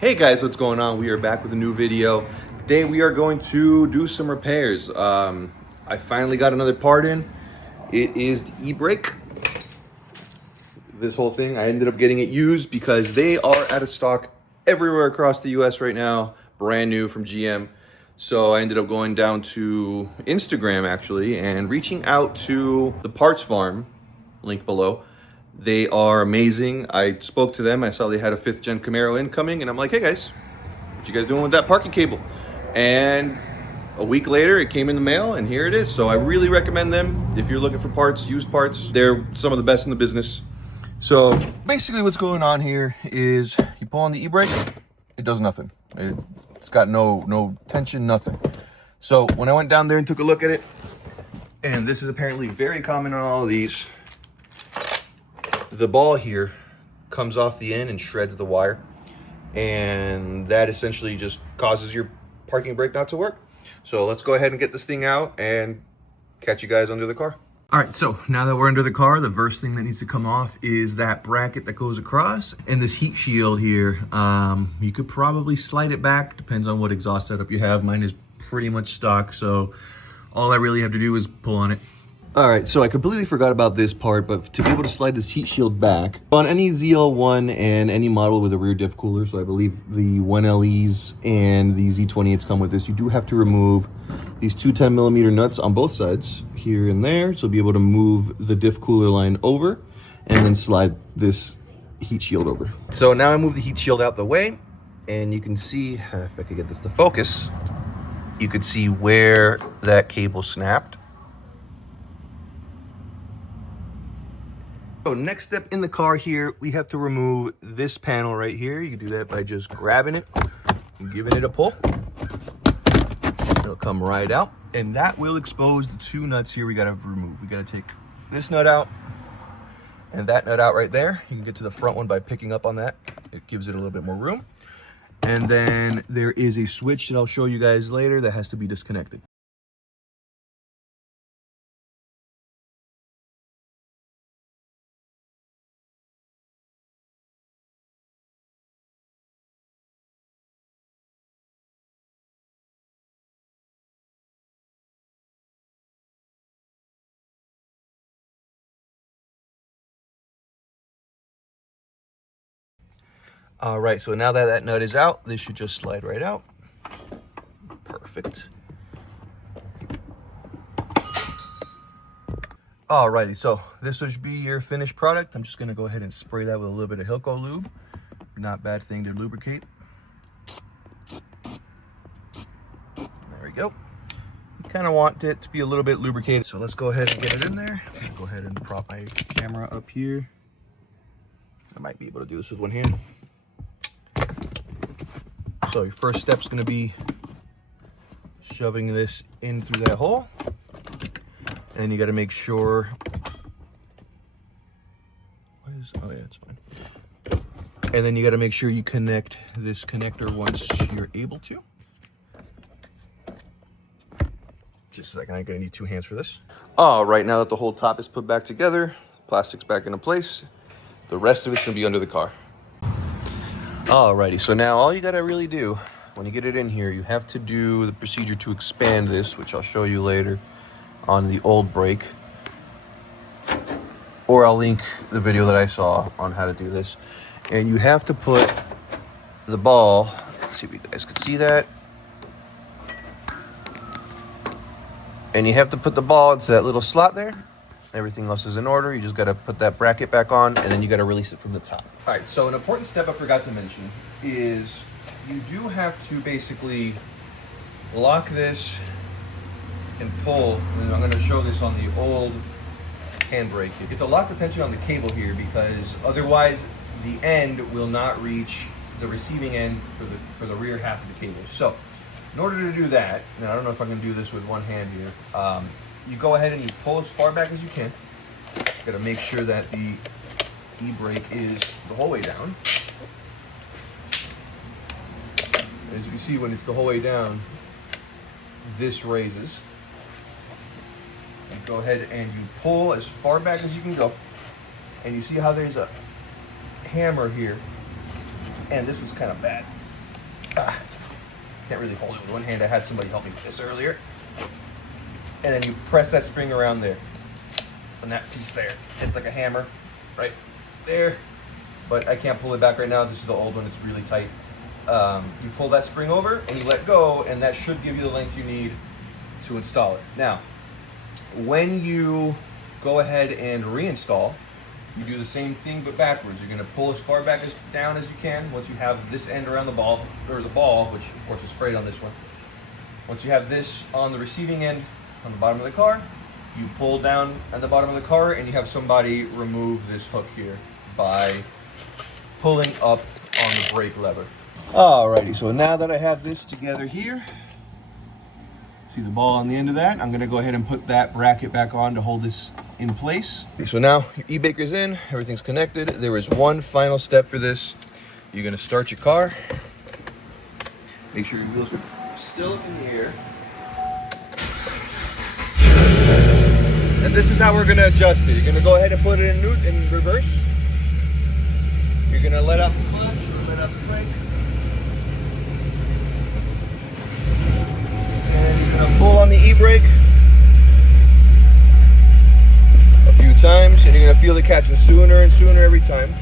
Hey guys, what's going on? We are back with a new video. Today we are going to do some repairs. I finally got another part in. It is the e-brake. This whole thing, I ended up getting it used because they are out of stock everywhere across the US right now, brand new from GM. So I ended up going down to Instagram actually and reaching out to the parts farm, link below. They are amazing. I spoke to them. I saw they had a 5th gen Camaro incoming, and I'm like, hey guys, what you guys doing with that parking cable? And a week later, it came in the mail, and here it is. So I really recommend them if you're looking for parts, used parts. They're some of the best in the business. So basically what's going on here is you pull on the e-brake, it does nothing. It's got no tension, nothing. So when I went down there and took a look at it, and this is apparently very common on all of these, the ball here comes off the end and shreds the wire, and that essentially just causes your parking brake not to work. So let's go ahead and get this thing out and catch you guys under the car. All right, so now that we're under the car, the first thing that needs to come off is that bracket that goes across and this heat shield here. You could probably slide it back, depends on what exhaust setup you have. Mine is pretty much stock, so all I really have to do is pull on it. All right, so I completely forgot about this part, but to be able to slide this heat shield back on any ZL1 and any model with a rear diff cooler, so I believe the 1LEs and the Z28s come with this, you do have to remove these two 10mm nuts on both sides, here and there, so be able to move the diff cooler line over and then slide this heat shield over. So now I move the heat shield out the way, and you can see, if I could get this to focus, you could see where that cable snapped. So next step in the car here, we have to remove this panel right here. You can do that by just grabbing it and giving it a pull. It'll come right out, and that will expose the two nuts here we gotta remove. We gotta take this nut out and that nut out right there. You can get to the front one by picking up on that. It gives it a little bit more room. And then there is a switch that I'll show you guys later that has to be disconnected. All right, so now that that nut is out, this should just slide right out. Perfect. Alrighty, so this should be your finished product. I'm just gonna go ahead and spray that with a little bit of Hilco lube. Not bad thing to lubricate. There we go. You kind of want it to be a little bit lubricated, so let's go ahead and get it in there. Go ahead and prop my camera up here. I might be able to do this with one hand. So your first step is going to be shoving this in through that hole, and you got to make sure. Oh yeah, it's fine. And then you got to make sure you connect this connector once you're able to. Just a second, I'm going to need 2 hands for this. All right, now that the whole top is put back together, plastic's back into place, the rest of it's going to be under the car. Alrighty, so now all you gotta really do when you get it in here, you have to do the procedure to expand this, which I'll show you later on the old brake, or I'll link the video that I saw on how to do this. And you have to put the ball, let's see if you guys can see that, and you have to put the ball into that little slot there. Everything else is in order. You just got to put that bracket back on, and then you got to release it from the top. All right, so an important step I forgot to mention is you do have to basically lock this and pull, and I'm going to show this on the old handbrake. You have to lock the tension on the cable here, because otherwise the end will not reach the receiving end for the rear half of the cable. So in order to do that, now I don't know if I can do this with one hand here, you go ahead and you pull as far back as you can. You got to make sure that the e-brake is the whole way down. As you can see, when it's the whole way down, this raises. You go ahead and you pull as far back as you can go. And you see how there's a hammer here. And this was kind of bad. Can't really hold it with one hand. I had somebody help me with this earlier. And then you press that spring around there. And that piece there, it's like a hammer right there. But I can't pull it back right now. This is the old one, it's really tight. You pull that spring over and you let go, and that should give you the length you need to install it. Now, when you go ahead and reinstall, you do the same thing but backwards. You're gonna pull as far back down as you can once you have this end around the ball, which of course is frayed on this one. Once you have this on the receiving end on the bottom of the car, you pull down at the bottom of the car and you have somebody remove this hook here by pulling up on the brake lever. Alrighty, so now that I have this together here, see the ball on the end of that, I'm gonna go ahead and put that bracket back on to hold this in place. So now your e-baker's in, everything's connected. There is one final step for this. You're gonna start your car. Make sure your wheels are still up in the air. And this is how we're gonna adjust it. You're gonna go ahead and put it in reverse. You're gonna let out the clutch or let out the brake. And you're gonna pull on the e-brake a few times, and you're gonna feel it catching sooner and sooner every time.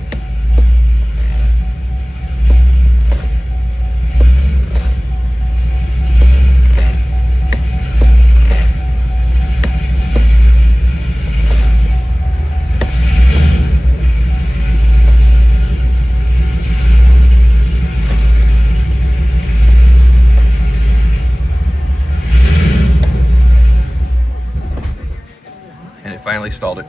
And it finally stalled it.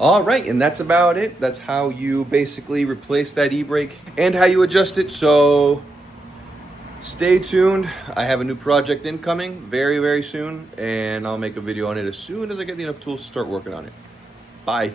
All right, and that's about it. That's how you basically replace that e-brake and how you adjust it. So stay tuned. I have a new project incoming very, very soon, and I'll make a video on it as soon as I get enough tools to start working on it. Bye.